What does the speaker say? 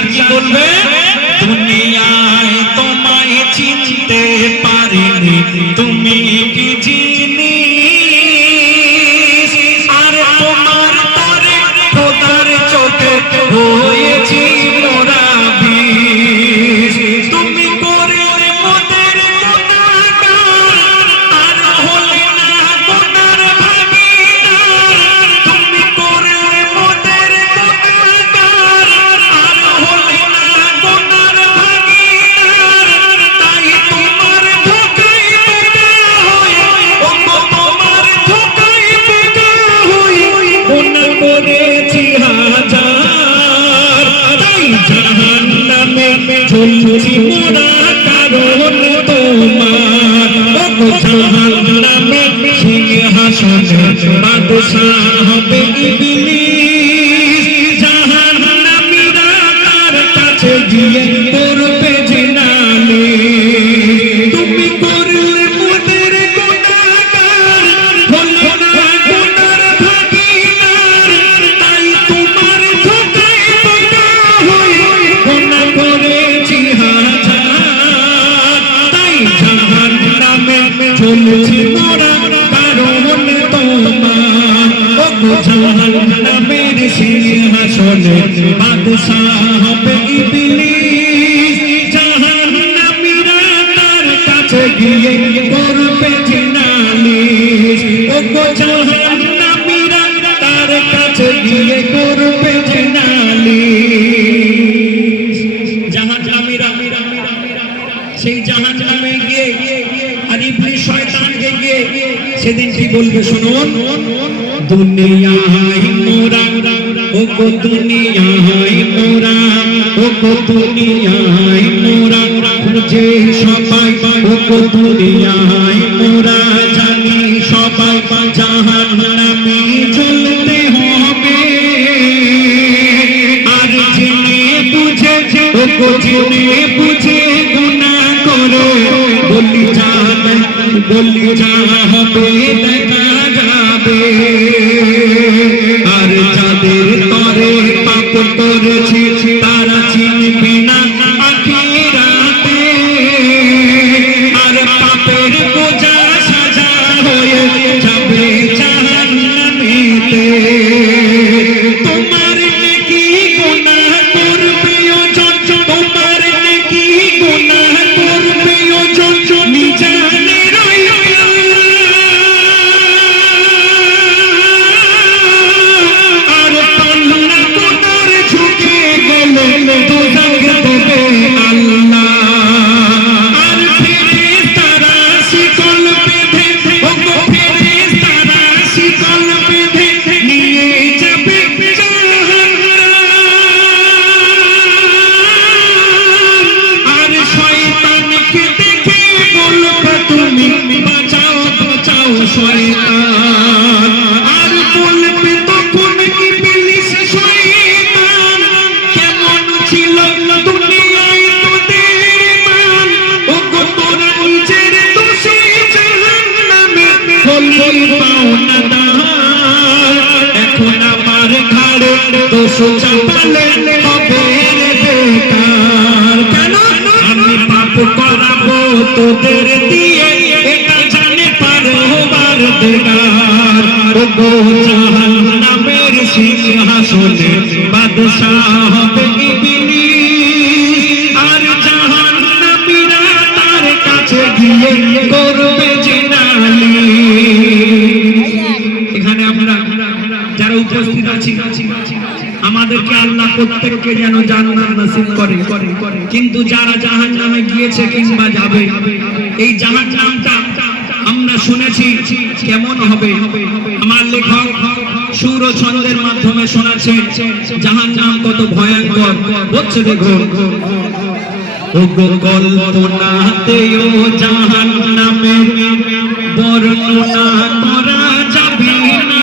Sir কি বলবে? দুনিয়ায় তোমায় চিনতে পারিনি, তুমি কি জিনিস? আর তোমার তরে খোদার চোখে হয়েছি মোরা বিষ। তুমি করলে মোদের গুনাহগার, আর হলে না গুনার ভাগীদার। তুমি করলে মোদের গুনাহগার, আর হলে না গুনার ভাগীদার। তাই তোমার ধোঁকায় বোকা হয়ে, ওগো তোমার ধোঁকায় বোকা হয়ে গুনাহ করেছি হাজার। তাই জাহান্নামে ঝুলছি মোরা কারণ তোমার। ওগো জাহান্নামে সিংহাসনে বাদশাহ হবে ইবলিস। জাহান্নামীরা তার কাছে গিয়ে করবে যে নালিশ। তুমি করলে মোদের গুনাহগার, হলে না গুনার ভাগীদার। তাই তোমার ধোঁকায় বোকা হয়ে গুনাহ করেছি হাজার। তাই জাহান্নামে চলছি মোরা কারণ তোমার। ওগো জাহান্নামের সিংহাসনে বাদশাহ হবে ইবলিস। জাহান্নামীরা তার কাছে গিয়ে করবে যে নালিশ। ওগো জাহান্নামীরা তার কাছে গিয়ে করবে যে নালিশ। জাহান্নামীরা সেই জাহান্নামে গিয়ে আর ইবলিস শয়তানকে গিয়ে সেদিন কি বলবে শুনুন। দুনিয়ায় মোরা, ওগো দুনিয়ায় মোরা, ওগো দুনিয়ায় মোরা খুঁজে সবাই। ওগো দুনিয়ায় মোরা জানি সবাই জাহান্নামে ঝুলতে হবে। আর জেনে বুঝে, ওগো জেনে বুঝে গুনাহ করে বলি যা হবে দেখা যাবে। আর যাদের তরে পাপ করেছি তারা চিনবে না আখিরাতে। আর পাপের বোঝা সাজা হয়ে যাবে জাহান্নামেতে। তোমার নেকি গুনাহ করবে ওজন, তোমার নেকি গুনাহ করবে ওজন মিজানের ওই আর পাল্লা তোমার ঝুঁকে গেলে দোজখ দেবে আল্লাহ। আর ফেরেশতারা শিকল বেঁধে, ওগো ফেরেশতারা শিকল বেঁধে নিয়ে যাবে জাহান্নাম। আর শয়তানকে দেখে বলবে তুমি বাঁচাও বাঁচাও শয়তান। আর বলবে তখন ইবলিস শয়তান কেমন ছিল দুনিয়ায় তোদের মান। ওগো তোরা নিজের দোষে জাহান্নামে হলি পাওনা দান। এখন আমার ঘাড়ে দোষ চাপালে হবে রে বেকার। কেন আমি পাপ করাবো তোদের দিয়ে, এটা জানে পারবার দিগার। ওগো জাহান্নামের সিংহাসনে বাদশাহ হবে ইবলিস। আর জাহান্নামীরা তার কাছে গিয়ে করবে যে নালিশ। এখানে আমরা যারা উপস্থিত আছি আমাদেরকে আল্লাহ প্রত্যেককে যেন জান্নাত নসিব করে। কিন্তু যারা জাহান্নামে গিয়েছে কিংবা যাবে, এই জাহান্নামটা আমরা শুনেছি কেমন হবে। আমার লেখক সুর ও ছন্দের মাধ্যমে শোনাচ্ছে জাহান্নাম কত ভয়ঙ্কর। হচ্ছে দেখুন, ওগো কল্পনাতেও জাহান্নামের বর্ণনা